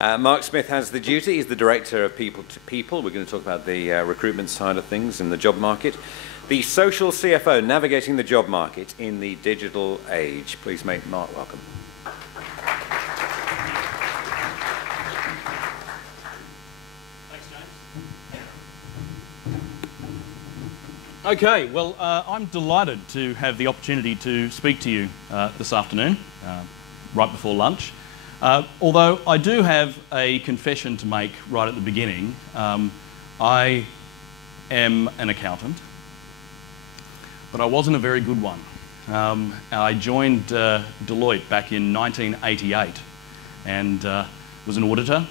Mark Smith has the duty. He's the Director of People to People. We're going to talk about the recruitment side of things in the job market. The Social CFO, navigating the job market in the digital age. Please make Mark welcome. Thanks, James. Okay, well, I'm delighted to have the opportunity to speak to you this afternoon, right before lunch. Although I do have a confession to make right at the beginning. I am an accountant, but I wasn't a very good one. I joined Deloitte back in 1988 and was an auditor.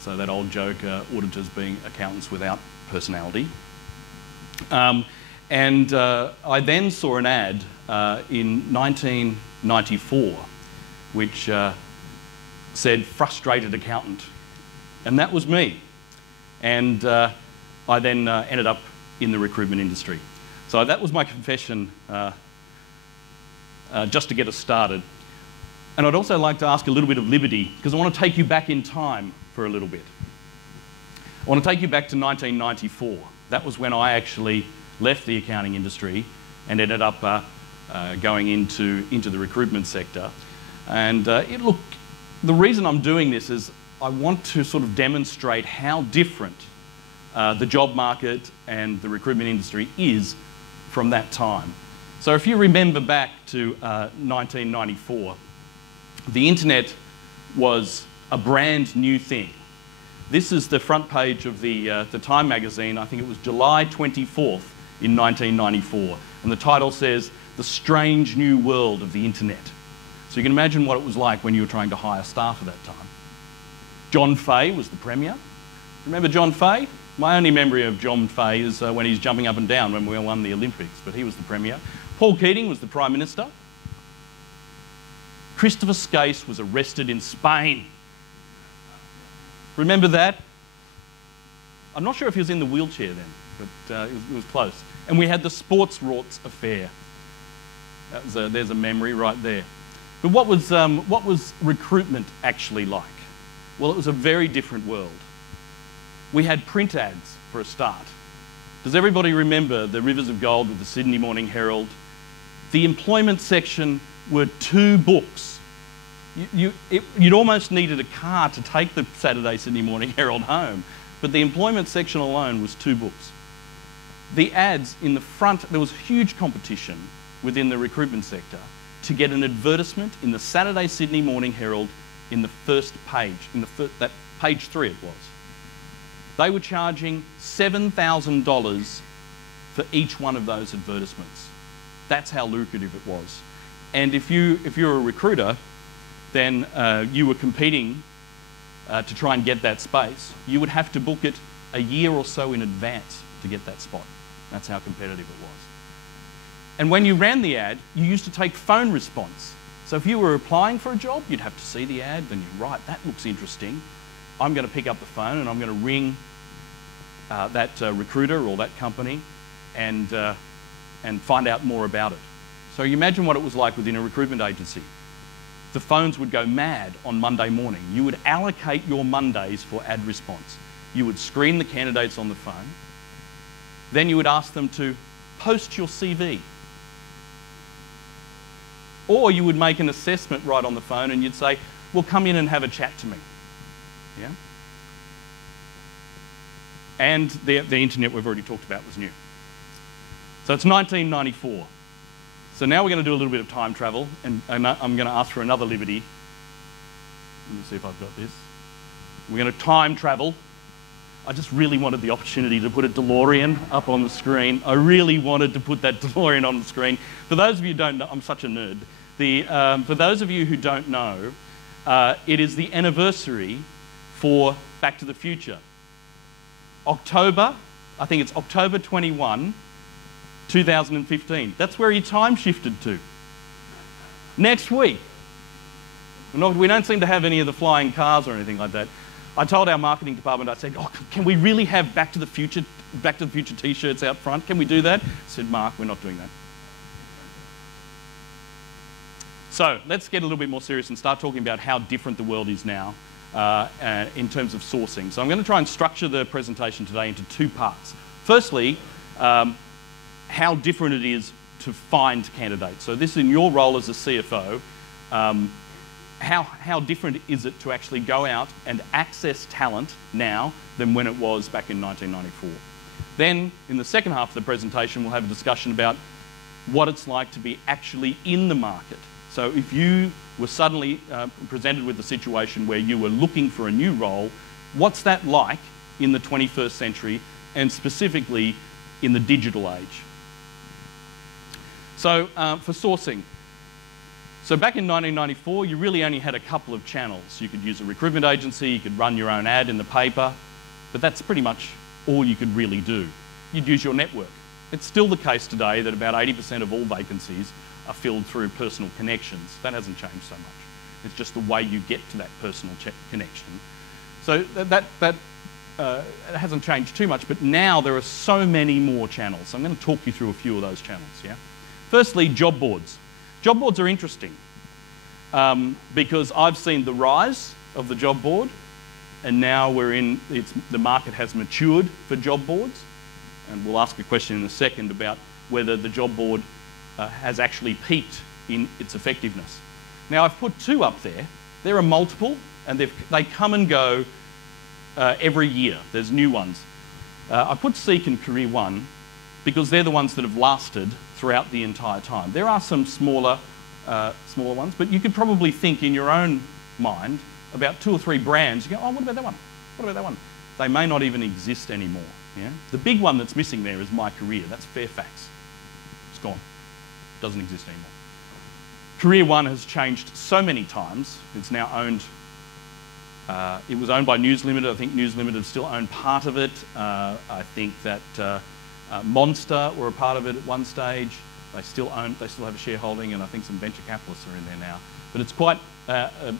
So that old joke, auditors being accountants without personality. I then saw an ad in 1994 which said frustrated accountant, and that was me. And I then ended up in the recruitment industry. So that was my confession, just to get us started. And I'd also like to ask a little bit of liberty, because I want to take you back in time for a little bit. I want to take you back to 1994. That was when I actually left the accounting industry and ended up going into the recruitment sector. And look, the reason I'm doing this is I want to sort of demonstrate how different the job market and the recruitment industry is from that time. So if you remember back to 1994, the internet was a brand new thing. This is the front page of the Time magazine. I think it was July 24th in 1994. And the title says, "The Strange New World of the Internet." So you can imagine what it was like when you were trying to hire staff at that time. John Fay was the Premier. Remember John Fay? My only memory of John Fay is when he's jumping up and down when we won the Olympics, but he was the Premier. Paul Keating was the Prime Minister. Christopher Skase was arrested in Spain. Remember that? I'm not sure if he was in the wheelchair then, but it was close. And we had the Sports Rorts affair. There's a memory right there. But what was recruitment actually like? Well, it was a very different world. We had print ads for a start. Does everybody remember the Rivers of Gold with the Sydney Morning Herald? The employment section were 2 books. You'd almost needed a car to take the Saturday Sydney Morning Herald home, but the employment section alone was 2 books. The ads in the front, there was huge competition within the recruitment sector to get an advertisement in the Saturday Sydney Morning Herald in the first page, that page 3 it was. They were charging $7,000 for each one of those advertisements. That's how lucrative it was. And if you're a recruiter, then you were competing to try and get that space. You would have to book it a year or so in advance to get that spot. That's how competitive it was. And when you ran the ad, you used to take phone response. So if you were applying for a job, you'd have to see the ad, then you'd write, that looks interesting. I'm going to pick up the phone and I'm going to ring that recruiter or that company and find out more about it. So you imagine what it was like within a recruitment agency. The phones would go mad on Monday morning. You would allocate your Mondays for ad response. You would screen the candidates on the phone. Then you would ask them to post your CV. Or you would make an assessment right on the phone and you'd say, well, come in and have a chat to me. Yeah? And the internet we've already talked about was new. So it's 1994. So now we're going to do a little bit of time travel, and I'm going to ask for another liberty. Let me see if I've got this. We're going to time travel. I just really wanted the opportunity to put a DeLorean up on the screen. I really wanted to put that DeLorean on the screen. For those of you who don't know, I'm such a nerd. For those of you who don't know, it is the anniversary for Back to the Future. October, I think it's October 21, 2015. That's where he time shifted to. Next week. We don't seem to have any of the flying cars or anything like that. I told our marketing department, I said, oh, can we really have Back to the Future t-shirts out front? Can we do that? I said, Mark, we're not doing that. So let's get a little bit more serious and start talking about how different the world is now. in terms of sourcing. So I'm going to try and structure the presentation today into two parts. Firstly, how different it is to find candidates. So this, in your role as a CFO, how different is it to actually go out and access talent now than when it was back in 1994? Then, in the second half of the presentation, we'll have a discussion about what it's like to be actually in the market. So if you were suddenly presented with a situation where you were looking for a new role, what's that like in the 21st century, and specifically in the digital age? So for sourcing, so back in 1994, you really only had a couple of channels. You could use a recruitment agency, you could run your own ad in the paper, but that's pretty much all you could really do. You'd use your network. It's still the case today that about 80% of all vacancies are filled through personal connections. That hasn't changed so much. It's just the way you get to that personal connection. So that hasn't changed too much, but now there are so many more channels. So I'm going to talk you through a few of those channels. Yeah. Firstly, job boards. Job boards are interesting because I've seen the rise of the job board, and now the market has matured for job boards. And we'll ask a question in a second about whether the job board has actually peaked in its effectiveness. Now, I've put two up there. There are multiple, and they come and go every year. There's new ones. I put Seek and Career One because they're the ones that have lasted throughout the entire time. There are some smaller ones, but you could probably think in your own mind about 2 or 3 brands. You go, oh, what about that one? What about that one? They may not even exist anymore. Yeah? The big one that's missing there is My Career. That's Fairfax. It's gone. Doesn't exist anymore. Career One has changed so many times. It's now owned. It was owned by News Limited. I think News Limited still own part of it. I think that Monster were a part of it at one stage. They still have a shareholding, and I think some venture capitalists are in there now. But it's quite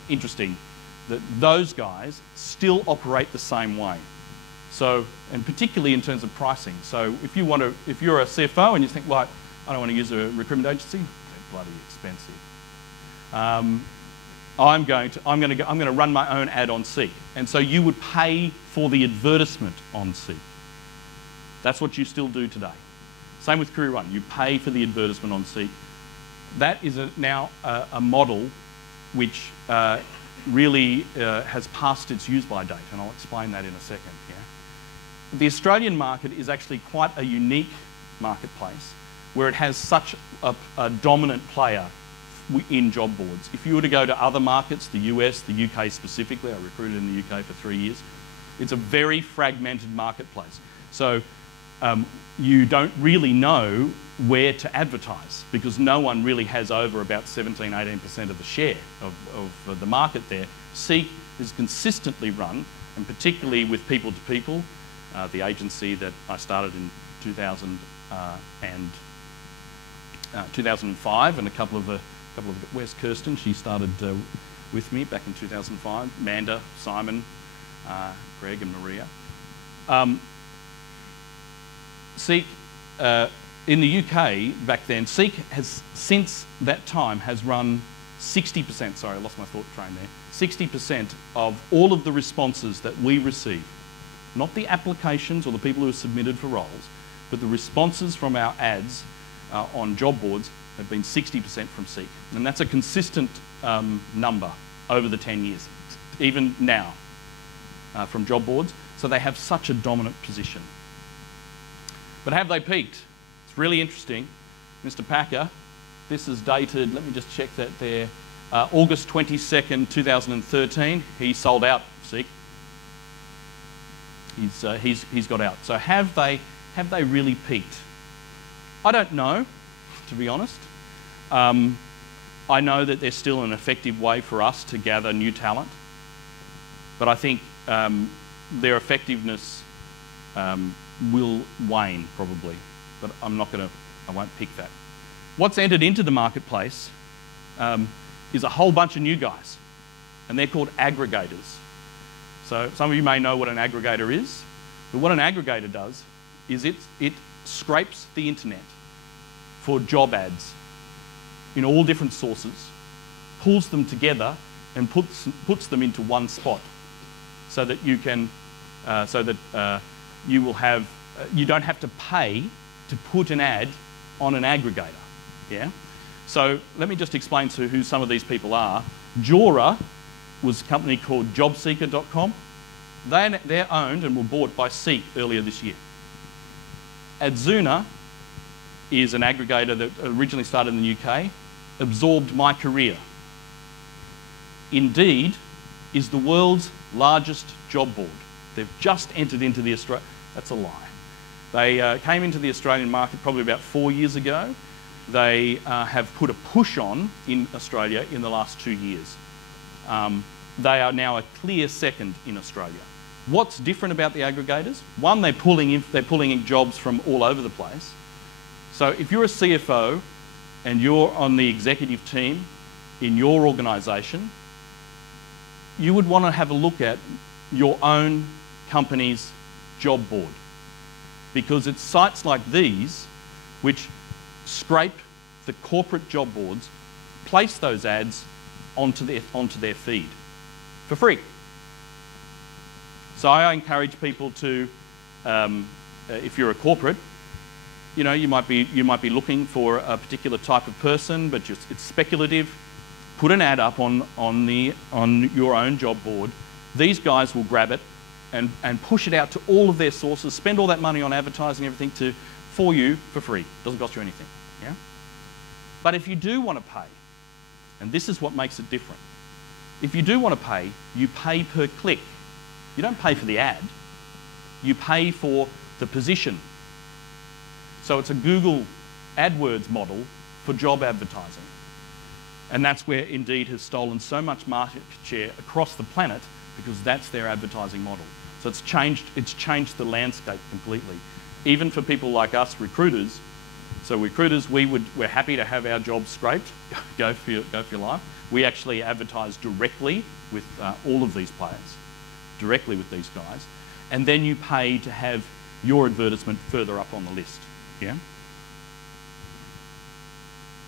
interesting that those guys still operate the same way. So, and particularly in terms of pricing. So if you're a CFO and you think, like, I don't want to use a recruitment agency, they're bloody expensive. I'm going to run my own ad on Seek, and so you would pay for the advertisement on Seek. That's what you still do today. Same with Career One. You pay for the advertisement on Seek. That is now a model which really has passed its use-by date, and I'll explain that in a second. Yeah? The Australian market is actually quite a unique marketplace where it has such a dominant player in job boards. If you were to go to other markets, the US, the UK specifically, I recruited in the UK for 3 years, it's a very fragmented marketplace. So you don't really know where to advertise because no one really has over about 17–18% of the share of the market there. Seek is consistently run, and particularly with people2people, the agency that I started in 2005, and a couple of where's Kirsten? She started with me back in 2005. Amanda, Simon, Greg, and Maria. Seek in the UK back then, Seek has since that time has run 60%. Sorry, I lost my thought train there. 60% of all of the responses that we receive, not the applications or the people who have submitted for roles, but the responses from our ads on job boards have been 60% from Seek. And that's a consistent number over the 10 years, even now, from job boards. So they have such a dominant position. But have they peaked? It's really interesting. Mr. Packer, this is dated, let me just check that there, August 22nd, 2013. He sold out Seek. He's got out. So have they really peaked? I don't know, to be honest. I know that there's still an effective way for us to gather new talent, but I think their effectiveness will wane probably, but I won't pick that. What's entered into the marketplace is a whole bunch of new guys, and they're called aggregators. So some of you may know what an aggregator is, but what an aggregator does is it scrapes the internet for job ads in all different sources, pulls them together and puts them into one spot. so that you can, you will have, you don't have to pay to put an ad on an aggregator. Yeah. So let me just explain to who some of these people are. Jora was a company called jobseeker.com. They're owned and were bought by Seek earlier this year. Adzuna is an aggregator that originally started in the UK, absorbed My Career. Indeed is the world's largest job board. They've just entered into the Australian... That's a lie. They came into the Australian market probably about 4 years ago. They have put a push on in Australia in the last 2 years. They are now a clear second in Australia. What's different about the aggregators? One, they're pulling in jobs from all over the place. So if you're a CFO and you're on the executive team in your organisation, you would want to have a look at your own company's job board, because it's sites like these which scrape the corporate job boards, place those ads onto their feed for free. So I encourage people to, if you're a corporate, you know, you might be looking for a particular type of person, but it's speculative. Put an ad up on your own job board. These guys will grab it and push it out to all of their sources, spend all that money on advertising, everything for you for free. Doesn't cost you anything. Yeah? But if you do want to pay, and this is what makes it different, if you do want to pay, you pay per click. You don't pay for the ad, you pay for the position. So it's a Google AdWords model for job advertising. And that's where Indeed has stolen so much market share across the planet, because that's their advertising model. So it's changed the landscape completely. Even for people like us, recruiters. So recruiters, we're happy to have our jobs scraped. Go for your life. We actually advertise directly with all of these players, directly with these guys, and then you pay to have your advertisement further up on the list. Yeah.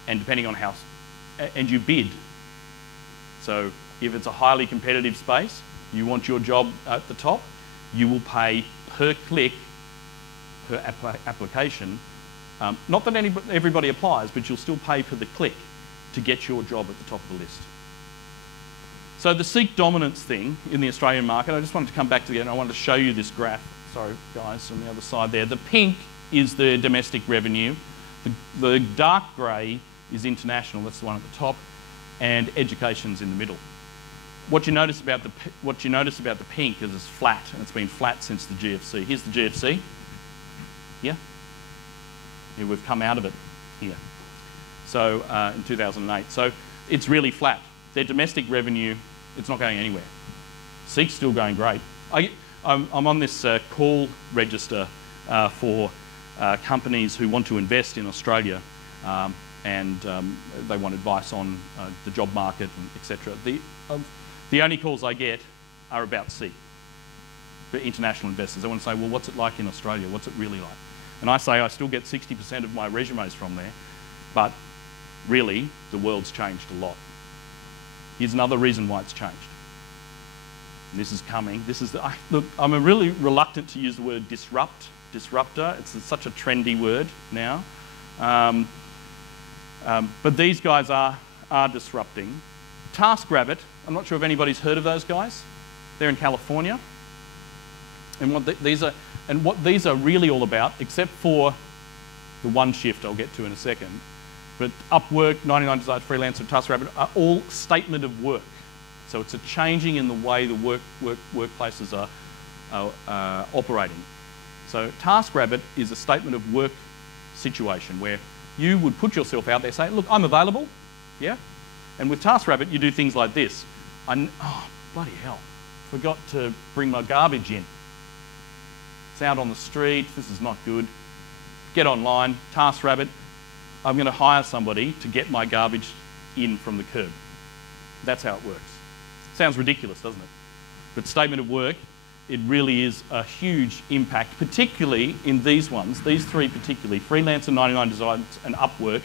And depending on how, and you bid. So if it's a highly competitive space, you want your job at the top, you will pay per click, per application. Not that everybody applies, but you'll still pay per the click to get your job at the top of the list. So the Seek dominance thing in the Australian market, I just wanted to come back to it, and I wanted to show you this graph. Sorry, guys, on the other side there. The pink is the domestic revenue. The dark grey is international, that's the one at the top, and education's in the middle. What you notice about the pink is it's flat, and it's been flat since the GFC. Here's the GFC. Yeah? Here, we've come out of it here. So in 2008. So it's really flat. Their domestic revenue, it's not going anywhere. Seek's still going great. I'm on this call register for companies who want to invest in Australia, and they want advice on the job market, and etc. The only calls I get are about Seek, for international investors. They want to say, well, what's it like in Australia? What's it really like? And I say I still get 60% of my resumes from there, but really, the world's changed a lot. Here's another reason why it's changed. And this is coming. Look, I'm really reluctant to use the word disruptor. It's such a trendy word now. But these guys are disrupting. TaskRabbit, I'm not sure if anybody's heard of those guys. They're in California. And what these are really all about, except for the one shift I'll get to in a second, but Upwork, 99 Desires Freelancer, TaskRabbit are all statement of work. So it's a changing in the way the workplaces are operating. So TaskRabbit is a statement of work situation where you would put yourself out there, say, look, I'm available, yeah? And with TaskRabbit, you do things like this. Oh, bloody hell, forgot to bring my garbage in. It's out on the street, this is not good. Get online, TaskRabbit, I'm going to hire somebody to get my garbage in from the curb. That's how it works. Sounds ridiculous, doesn't it? But statement of work, it really is a huge impact, particularly in these ones. These three particularly, Freelancer, 99 Designs and Upwork,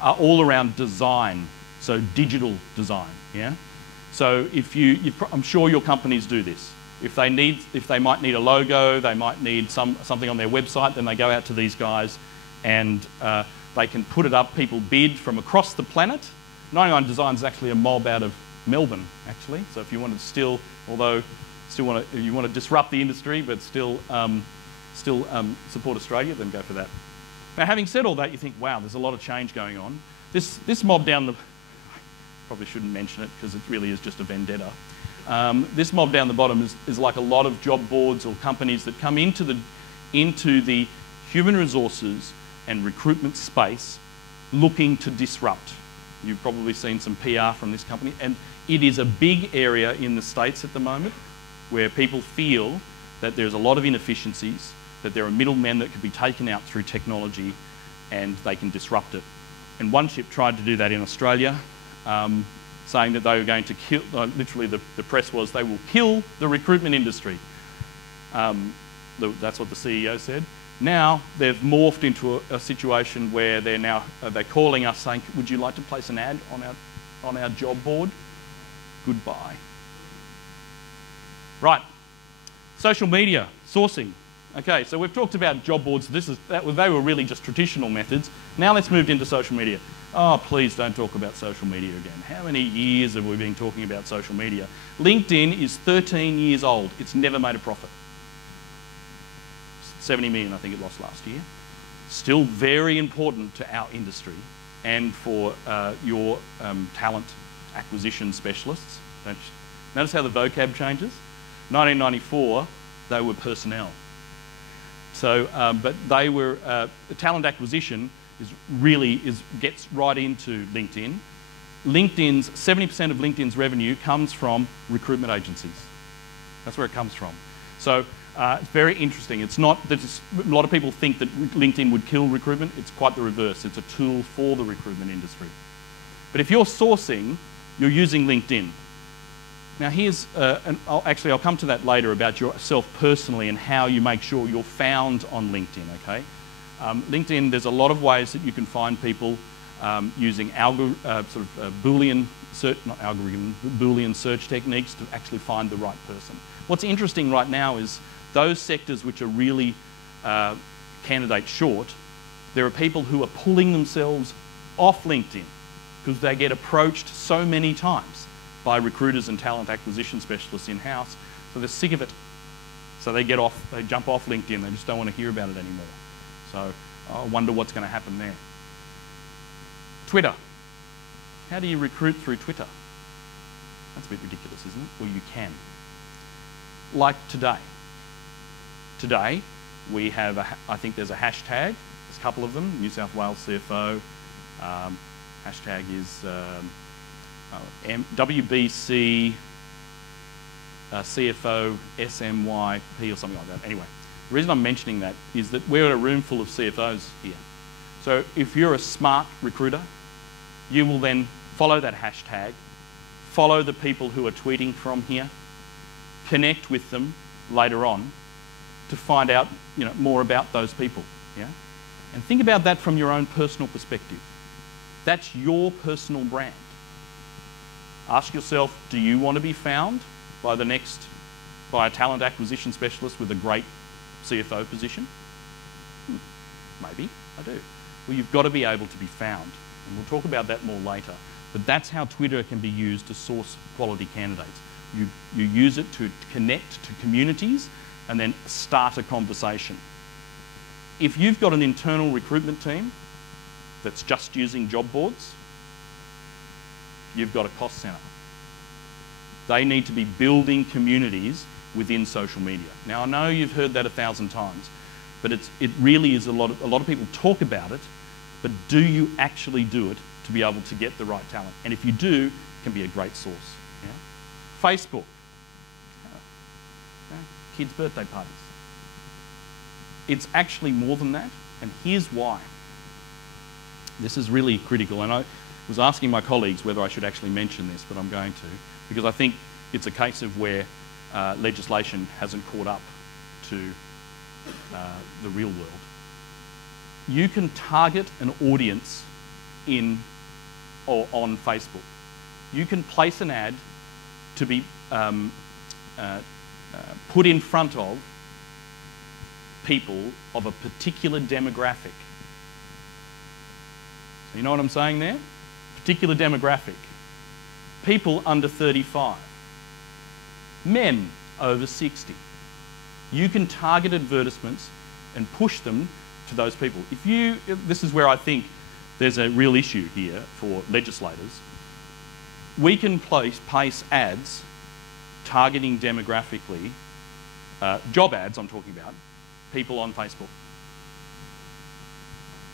are all around design, so digital design, yeah? So if I'm sure your companies do this. if they might need a logo, they might need something on their website, then they go out to these guys and they can put it up. People bid from across the planet. 99 Designs is actually a mob out of Melbourne, actually. So if you want to still want to disrupt the industry, but still support Australia, then go for that. Now, having said all that, you think, wow, there's a lot of change going on. This mob down the... Probably shouldn't mention it because it really is just a vendetta. This mob down the bottom is like a lot of job boards or companies that come into the human resources and recruitment space looking to disrupt. You've probably seen some PR from this company, and it is a big area in the States at the moment where people feel that there's a lot of inefficiencies, that there are middlemen that could be taken out through technology and they can disrupt it. And one ship tried to do that in Australia, saying that they were going to kill, literally the press was, they will kill the recruitment industry. That's what the CEO said. Now they've morphed into a situation where they're calling us saying, would you like to place an ad on our job board? Goodbye. Right, social media, sourcing. Okay, so we've talked about job boards. They were really just traditional methods. Now let's move into social media. Oh, please don't talk about social media again. How many years have we been talking about social media? LinkedIn is 13 years old. It's never made a profit. 70 million, I think it lost last year. Still very important to our industry and for your talent acquisition specialists. Notice how the vocab changes? 1994, they were personnel. So, but they were, talent acquisition gets right into LinkedIn. 70% of LinkedIn's revenue comes from recruitment agencies. That's where it comes from. So it's very interesting. It's not that a lot of people think that LinkedIn would kill recruitment. It's quite the reverse. It's a tool for the recruitment industry. But if you're sourcing, you're using LinkedIn. Now here's, I'll come to that later about yourself personally and how you make sure you're found on LinkedIn, okay? LinkedIn, there's a lot of ways that you can find people using Boolean search, not algorithm, Boolean search techniques to actually find the right person. What's interesting right now is those sectors which are really candidate short, there are people who are pulling themselves off LinkedIn because they get approached so many times by recruiters and talent acquisition specialists in-house, so they're sick of it. So they jump off LinkedIn, they just don't want to hear about it anymore. So I wonder what's going to happen there. Twitter. How do you recruit through Twitter? That's a bit ridiculous, isn't it? Well, you can. Like today. Today, we have, I think there's a hashtag, there's a couple of them, New South Wales CFO, hashtag is WBC CFO SMYP or something like that. Anyway, the reason I'm mentioning that is that we're in a room full of CFOs here. So if you're a smart recruiter, you will then follow that hashtag, follow the people who are tweeting from here, connect with them later on to find out more about those people. Yeah? And think about that from your own personal perspective. That's your personal brand. Ask yourself, do you want to be found by a talent acquisition specialist with a great CFO position? Maybe, I do. Well, you've got to be able to be found. And we'll talk about that more later. But that's how Twitter can be used to source quality candidates. You use it to connect to communities and then start a conversation. If you've got an internal recruitment team that's just using job boards, you've got a cost centre. They need to be building communities within social media. Now, I know you've heard that 1,000 times, but it really is a lot of people talk about it, but do you actually do it to be able to get the right talent? And if you do, it can be a great source. Yeah? Facebook. Kids' birthday parties. It's actually more than that, and here's why. This is really critical, and I was asking my colleagues whether I should actually mention this, but I'm going to, because I think it's a case of where legislation hasn't caught up to the real world. You can target an audience on Facebook. You can place an ad to be put in front of people of a particular demographic. So you know what I'm saying there? Particular demographic. People under 35. Men over 60. You can target advertisements and push them to those people. This is where I think there's a real issue here for legislators. We can place ads targeting demographically, job ads I'm talking about, people on Facebook.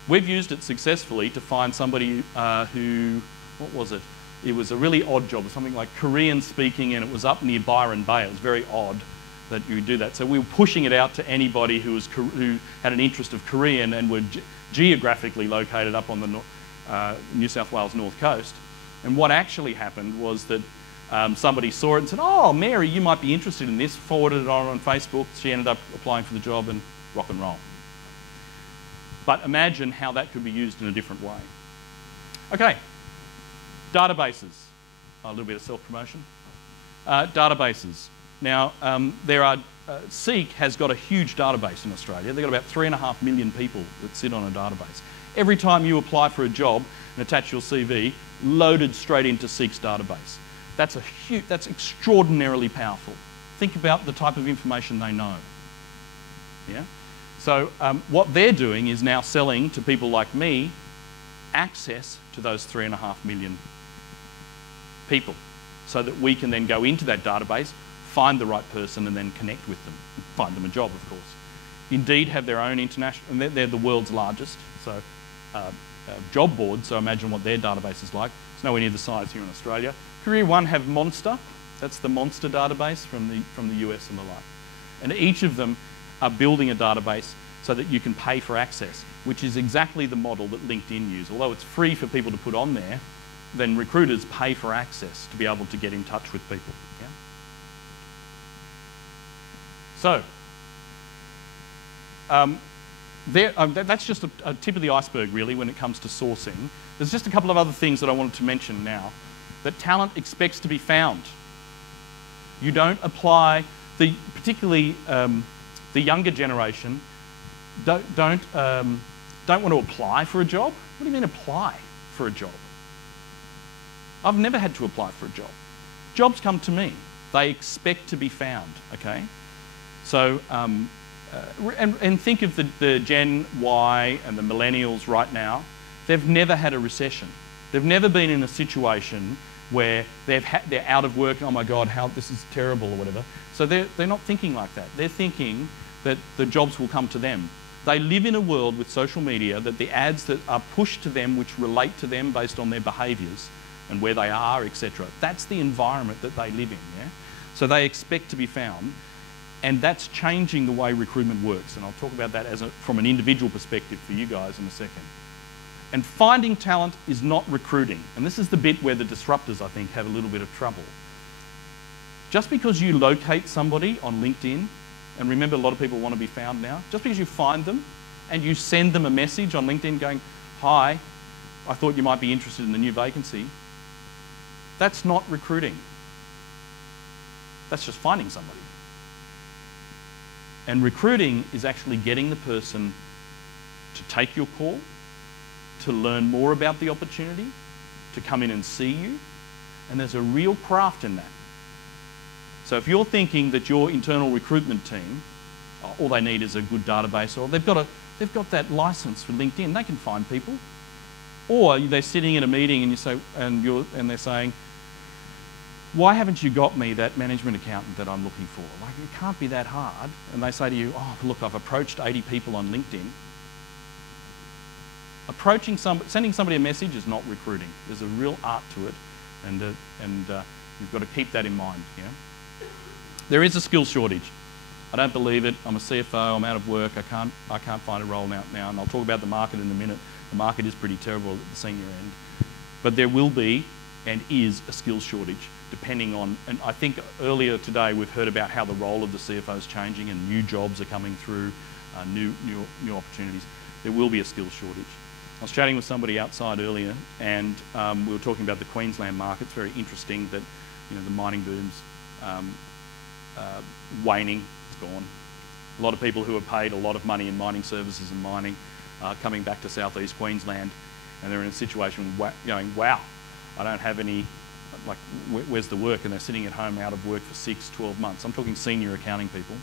We've used it successfully to find somebody who, what was it? It was a really odd job, something like Korean speaking, and it was up near Byron Bay. It was very odd that you would do that. So we were pushing it out to anybody who had an interest of Korean and were geographically located up on the New South Wales North Coast. And what actually happened was that somebody saw it and said, "Oh, Mary, you might be interested in this," forwarded it on Facebook. She ended up applying for the job and rock and roll. But imagine how that could be used in a different way. Okay, databases. A little bit of self-promotion. Databases. Now, SEEK has got a huge database in Australia. They've got about 3.5 million people that sit on a database. Every time you apply for a job and attach your CV, loaded straight into SEEK's database. That's extraordinarily powerful. Think about the type of information they know. Yeah? So what they're doing is now selling to people like me access to those 3.5 million people so that we can then go into that database, find the right person and then connect with them, find them a job, of course. Indeed have their own international, and they're the world's largest, so job board, so imagine what their database is like. It's nowhere near the size here in Australia. Career One have Monster, that's the Monster database from the US and the like. And each of them are building a database so that you can pay for access, which is exactly the model that LinkedIn use. Although it's free for people to put on there, then recruiters pay for access to be able to get in touch with people. Yeah? So, that's just a tip of the iceberg, really, when it comes to sourcing. There's just a couple of other things that I wanted to mention now. That talent expects to be found. You don't apply, particularly the younger generation, don't want to apply for a job. What do you mean apply for a job? I've never had to apply for a job. Jobs come to me. They expect to be found, okay? So, and think of the Gen Y and the millennials right now. They've never had a recession. They've never been in a situation where they're out of work, oh my God, this is terrible or whatever. So they're not thinking like that. They're thinking that the jobs will come to them. They live in a world with social media that the ads that are pushed to them, which relate to them based on their behaviours and where they are, etc. That's the environment that they live in, yeah? So they expect to be found, and that's changing the way recruitment works. And I'll talk about that from an individual perspective for you guys in a second. And finding talent is not recruiting. And this is the bit where the disruptors, I think, have a little bit of trouble. Just because you locate somebody on LinkedIn, and remember a lot of people want to be found now, just because you find them and you send them a message on LinkedIn going, "Hi, I thought you might be interested in the new vacancy," that's not recruiting. That's just finding somebody. And recruiting is actually getting the person to take your call, to learn more about the opportunity, to come in and see you, and there's a real craft in that. So if you're thinking that your internal recruitment team, all they need is a good database, or they've got that license for LinkedIn, they can find people. Or they're sitting in a meeting and you say, and they're saying, "Why haven't you got me that management accountant that I'm looking for?" Like, it can't be that hard. And they say to you, "Oh, look, I've approached 80 people on LinkedIn." Sending somebody a message is not recruiting. There's a real art to it, and you've got to keep that in mind. Yeah? There is a skills shortage. I don't believe it. I'm a CFO. I'm out of work. I can't find a role now, and I'll talk about the market in a minute. The market is pretty terrible at the senior end, but there will be and is a skills shortage, depending on. And I think earlier today we've heard about how the role of the CFO is changing, and new jobs are coming through, new opportunities. There will be a skills shortage. I was chatting with somebody outside earlier, and we were talking about the Queensland market. It's very interesting that the mining booms waning, it's gone. A lot of people who are paid a lot of money in mining services and mining are coming back to southeast Queensland, and they're in a situation going, wow, I don't have any, like, where's the work? And they're sitting at home out of work for 6, 12 months. I'm talking senior accounting people.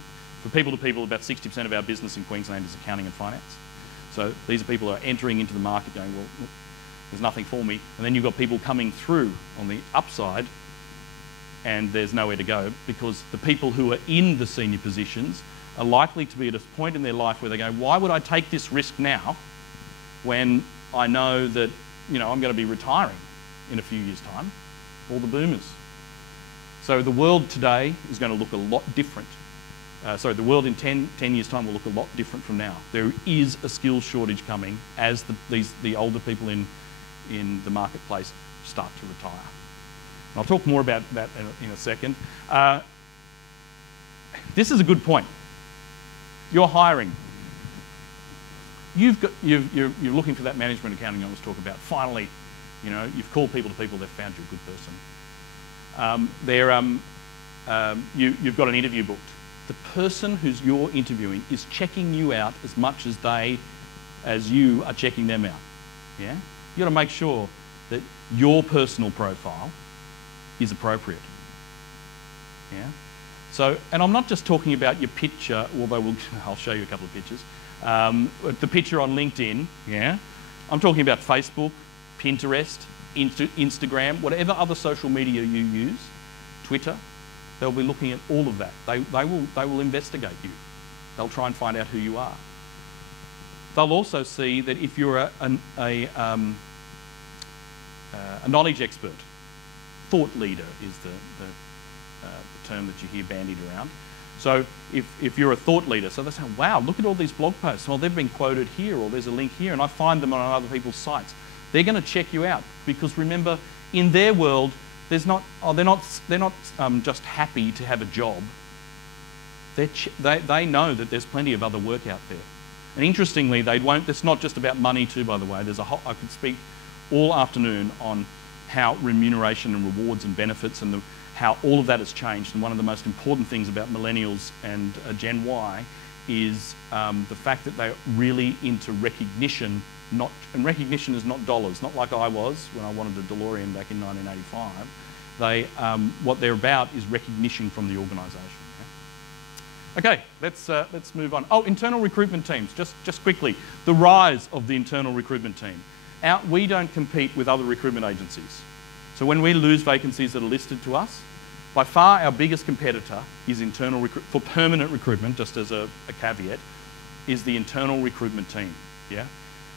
For people to people, about 60% of our business in Queensland is accounting and finance. So these are people who are entering into the market going, well, there's nothing for me. And then you've got people coming through on the upside, and there's nowhere to go, because the people who are in the senior positions are likely to be at a point in their life where they go, why would I take this risk now when I know that, you know, I'm going to be retiring in a few years' time? All the boomers. So the world today is going to look a lot different. The world in 10 years' time will look a lot different from now. There is a skills shortage coming as the older people in the marketplace start to retire. And I'll talk more about that in a second. This is a good point. You're hiring. You're looking for that management accounting I was talking about. Finally, you know, you've called people to people, they've found you a good person. You've got an interview booked. The person who's you're interviewing is checking you out as much as you are checking them out. Yeah? You've got to make sure that your personal profile is appropriate. Yeah? So, and I'm not just talking about your picture, although I'll show you a couple of pictures. The picture on LinkedIn, yeah? I'm talking about Facebook, Pinterest, Instagram, whatever other social media you use, Twitter. They'll be looking at all of that. They will investigate you. They'll try and find out who you are. They'll also see that if you're a knowledge expert, thought leader is the term that you hear bandied around. So if you're a thought leader, so they say, wow, look at all these blog posts. Well, they've been quoted here, or there's a link here, and I find them on other people's sites. They're going to check you out, because remember, in their world, they're not just happy to have a job. They know that there's plenty of other work out there. And interestingly, it's not just about money too, by the way. I could speak all afternoon on how remuneration and rewards and benefits and how all of that has changed. And one of the most important things about millennials and Gen Y is the fact that they're really into recognition. And recognition is not dollars, not like I was when I wanted a DeLorean back in 1985. What they're about is recognition from the organisation. Okay, let's move on. Oh, internal recruitment teams, just quickly. The rise of the internal recruitment team. We don't compete with other recruitment agencies. So when we lose vacancies that are listed to us, by far our biggest competitor is for permanent recruitment, just as a caveat, is the internal recruitment team. Yeah.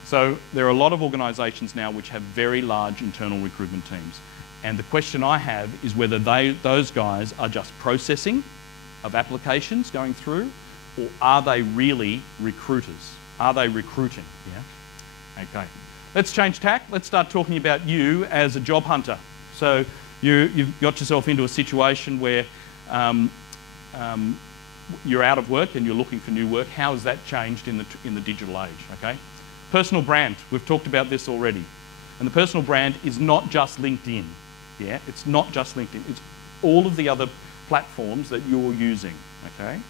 So there are a lot of organisations now which have very large internal recruitment teams. And the question I have is whether those guys are just processing of applications going through, or are they really recruiters? Are they recruiting? Yeah. Okay. Let's change tack. Let's start talking about you as a job hunter. So you've got yourself into a situation where you're out of work and you're looking for new work. How has that changed in the digital age? Okay. Personal brand. We've talked about this already. And the personal brand is not just LinkedIn. Yeah. It's not just LinkedIn. It's all of the other platforms that you're using. Okay.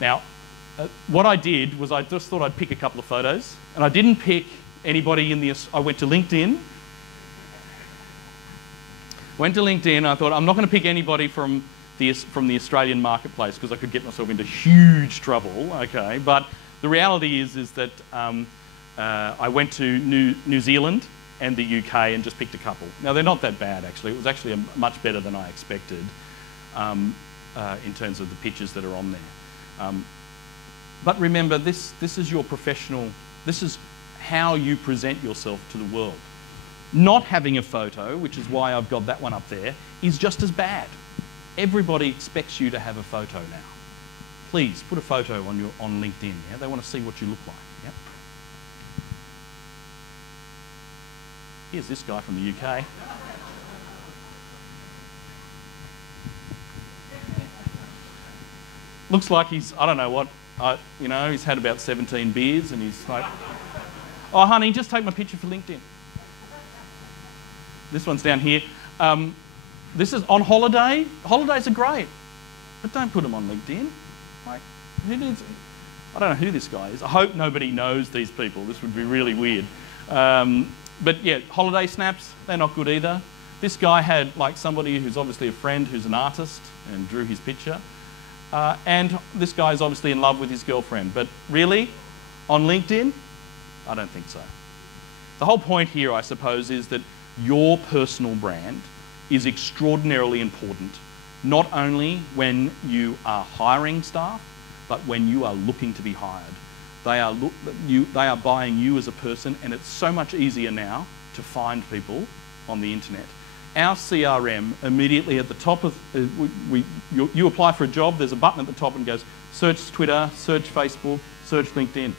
Now, what I did was I just thought I'd pick a couple of photos, and I didn't pick anybody I went to LinkedIn. I thought, I'm not going to pick anybody from the Australian marketplace, because I could get myself into huge trouble. Okay, but the reality is that I went to New Zealand and the UK and just picked a couple. Now, they're not that bad, actually. It was actually much better than I expected in terms of the pictures that are on there. But remember, this is your professional, this is how you present yourself to the world. Not having a photo, which is why I've got that one up there, is just as bad. Everybody expects you to have a photo now. Please put a photo on LinkedIn. Yeah? They want to see what you look like. Yeah? Here's this guy from the UK. Looks like he's, I don't know what, he's had about 17 beers, and he's like, oh, honey, just take my picture for LinkedIn. This one's down here. this is on holiday. Holidays are great, but don't put them on LinkedIn. Like, who needs? I don't know who this guy is. I hope nobody knows these people. This would be really weird. But yeah, holiday snaps, they're not good either. This guy had like somebody who's obviously a friend who's an artist and drew his picture. And this guy is obviously in love with his girlfriend. But really, on LinkedIn, I don't think so. The whole point here, I suppose, is that your personal brand is extraordinarily important, not only when you are hiring staff, but when you are looking to be hired. They are buying you as a person, and it's so much easier now to find people on the internet. Our CRM, immediately at the top of, you apply for a job, there's a button at the top and goes, search Twitter, search Facebook, search LinkedIn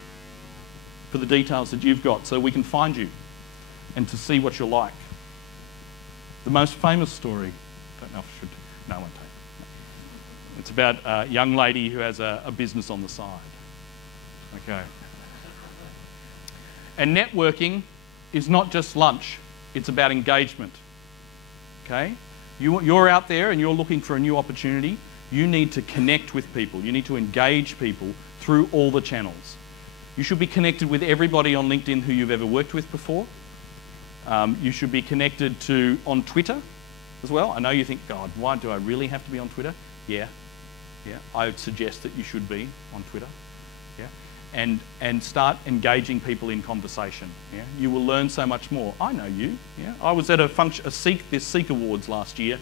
for the details that you've got so we can find you and to see what you're like. The most famous story, I don't know if I should, no, I won't take it. It's about a young lady who has a business on the side. Okay. And networking is not just lunch, it's about engagement. Okay? You're out there and you're looking for a new opportunity. You need to connect with people. You need to engage people through all the channels. You should be connected with everybody on LinkedIn who you've ever worked with before. You should be connected to on Twitter as well. I know you think, God, why do I really have to be on Twitter? Yeah. I would suggest that you should be on Twitter. Yeah. And start engaging people in conversation. Yeah. You will learn so much more. I know you. Yeah. I was at this Seek Awards last year,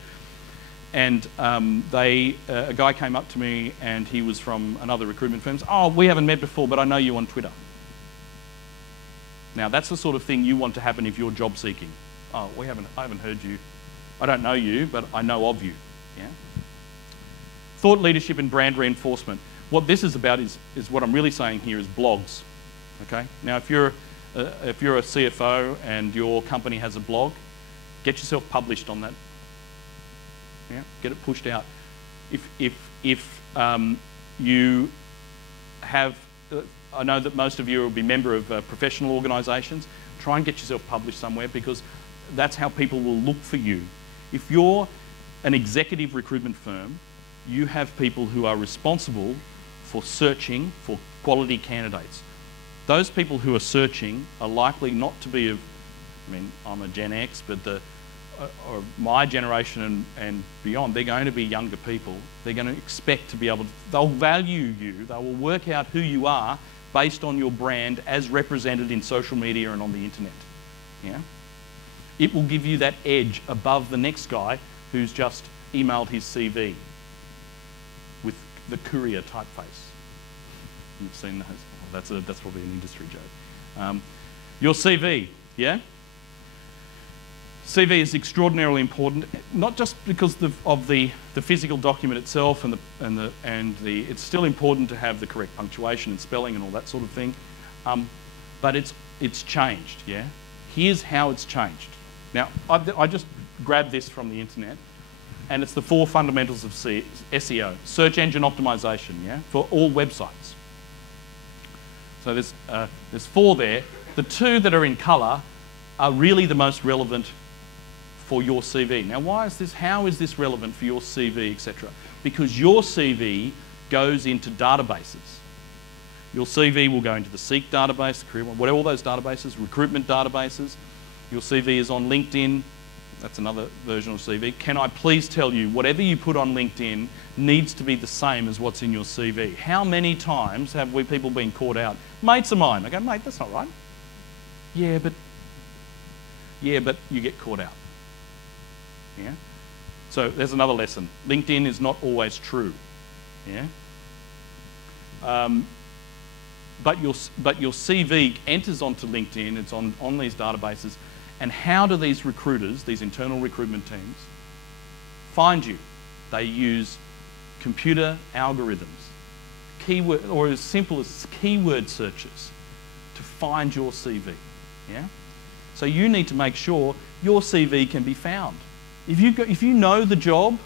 and a guy came up to me and he was from another recruitment firm. Oh, we haven't met before, but I know you on Twitter. Now that's the sort of thing you want to happen if you're job seeking. Oh, I haven't heard you. I don't know you, but I know of you. Yeah. Thought leadership and brand reinforcement. What this is about is what I'm really saying here is blogs. Okay. Now, if you're a CFO and your company has a blog, get yourself published on that. Yeah. Get it pushed out. If you have, I know that most of you will be member of professional organisations. Try and get yourself published somewhere, because that's how people will look for you. If you're an executive recruitment firm, you have people who are responsible for searching for quality candidates. Those people who are searching are likely not to be of, I mean, I'm a Gen X, but or my generation and beyond, they're going to be younger people. They're going to expect to be able to, they'll value you, they will work out who you are based on your brand as represented in social media and on the internet. Yeah? It will give you that edge above the next guy who's just emailed his CV with the courier typeface. You've seen those. Well, that's probably an industry joke. Your CV, yeah? CV is extraordinarily important, not just because of the physical document itself it's still important to have the correct punctuation and spelling and all that sort of thing, but it's changed. Yeah, here's how it's changed. Now I just grabbed this from the internet, and it's the 4 fundamentals of SEO, search engine optimization. Yeah, for all websites. So there's 4 there. The 2 that are in colour are really the most relevant for your CV. Now, why is this? How is this relevant for your CV, etc.? Because your CV goes into databases. Your CV will go into the Seek database, Career One, whatever, all those databases, recruitment databases. Your CV is on LinkedIn. That's another version of CV. Can I please tell you, whatever you put on LinkedIn needs to be the same as what's in your CV. How many times have we people been caught out? Mates of mine. I go, mate, that's not right. Yeah, but you get caught out. Yeah. So there's another lesson. LinkedIn is not always true. Yeah. But your CV enters onto LinkedIn. It's on these databases. And how do these recruiters, these internal recruitment teams, find you? They use computer algorithms, keyword, or as simple as keyword searches, to find your CV. Yeah. So you need to make sure your CV can be found. If you know the job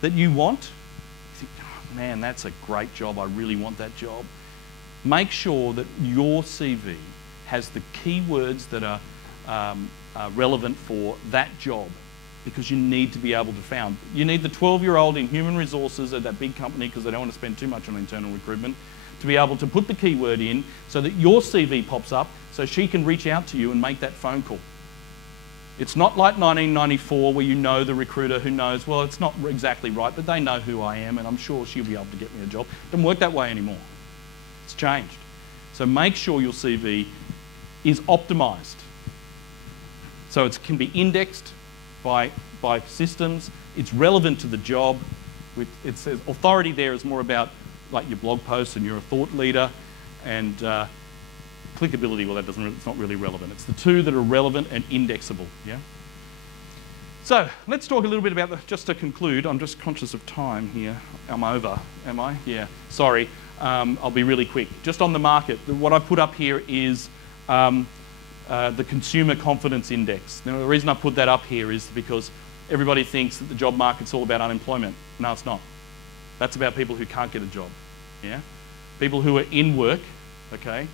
that you want, you think, oh, man, that's a great job, I really want that job. Make sure that your CV has the keywords that are relevant for that job. because you need to be able to found. You need the 12-year-old in human resources at that big company, because they don't want to spend too much on internal recruitment, to be able to put the keyword in so that your CV pops up so she can reach out to you and make that phone call. It's not like 1994 where you know the recruiter who knows, well, it's not exactly right, but they know who I am and I'm sure she'll be able to get me a job. It doesn't work that way anymore. It's changed. So make sure your CV is optimised. So it can be indexed by systems. It's relevant to the job. It says authority there is more about like your blog posts and you're a thought leader, and applicability, well, it's not really relevant. It's the two that are relevant and indexable, yeah? So let's talk a little bit about, just to conclude, I'm just conscious of time here. I'm over, am I? Yeah, sorry. I'll be really quick. Just on the market, what I put up here is the Consumer Confidence Index. Now, the reason I put that up here is because everybody thinks that the job market's all about unemployment. No, it's not. That's about people who can't get a job, yeah? People who are in work, okay?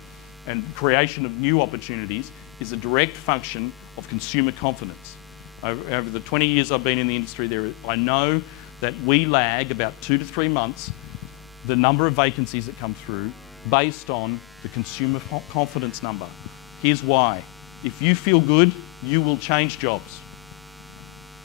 And creation of new opportunities is a direct function of consumer confidence. Over the 20 years I've been in the industry, I know that we lag about 2 to 3 months the number of vacancies that come through based on the consumer confidence number. Here's why. If you feel good, you will change jobs.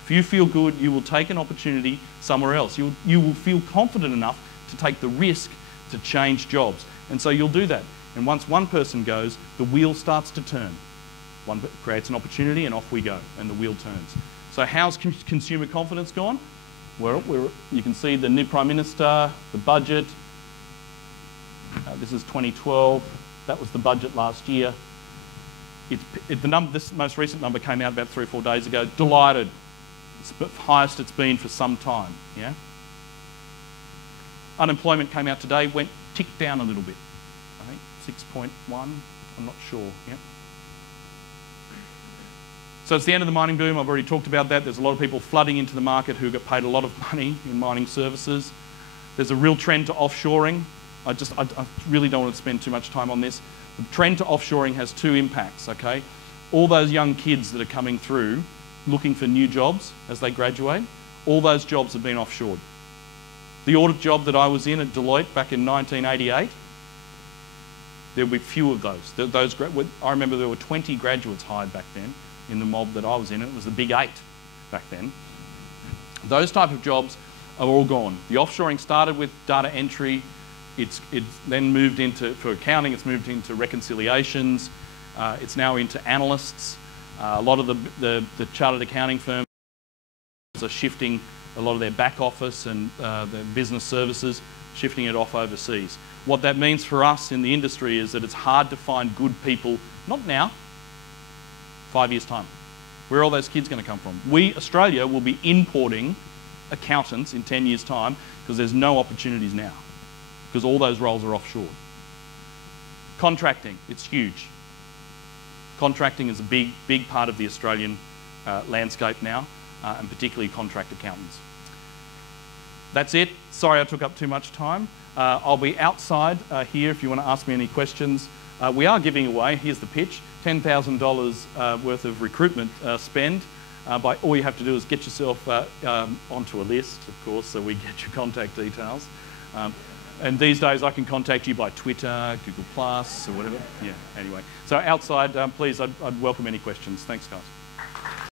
If you feel good, you will take an opportunity somewhere else. You will feel confident enough to take the risk to change jobs. And so you'll do that. And once one person goes, the wheel starts to turn. One creates an opportunity and off we go, and the wheel turns. So how's consumer confidence gone? Well, you can see the new Prime Minister, the budget. This is 2012. That was the budget last year. This most recent number came out about 3 or 4 days ago. Delighted. It's the highest it's been for some time. Yeah. Unemployment came out today, ticked down a little bit. I think 6.1. I'm not sure. Yeah. So it's the end of the mining boom. I've already talked about that. There's a lot of people flooding into the market who get paid a lot of money in mining services. There's a real trend to offshoring. I really don't want to spend too much time on this. The trend to offshoring has 2 impacts, okay? All those young kids that are coming through looking for new jobs as they graduate, all those jobs have been offshored. The audit job that I was in at Deloitte back in 1988, there'll be few of those. I remember there were 20 graduates hired back then in the mob that I was in. It was the big 8 back then. Those type of jobs are all gone. The offshoring started with data entry. It's then moved into, for accounting, it's moved into reconciliations. It's now into analysts. A lot of the chartered accounting firms are shifting a lot of their back office and their business services, shifting it off overseas. What that means for us in the industry is that it's hard to find good people, not now, 5 years' time. Where are all those kids going to come from? Australia, will be importing accountants in 10 years' time because there's no opportunities now, because all those roles are offshore. Contracting, it's huge. Contracting is a big part of the Australian landscape now, and particularly contract accountants. That's it. Sorry I took up too much time. I'll be outside here if you want to ask me any questions. We are giving away, here's the pitch, $10,000 worth of recruitment spend. All you have to do is get yourself onto a list, of course, so we get your contact details. And these days I can contact you by Twitter, Google Plus, or whatever. Yeah, anyway. So outside, please, I'd welcome any questions. Thanks, guys.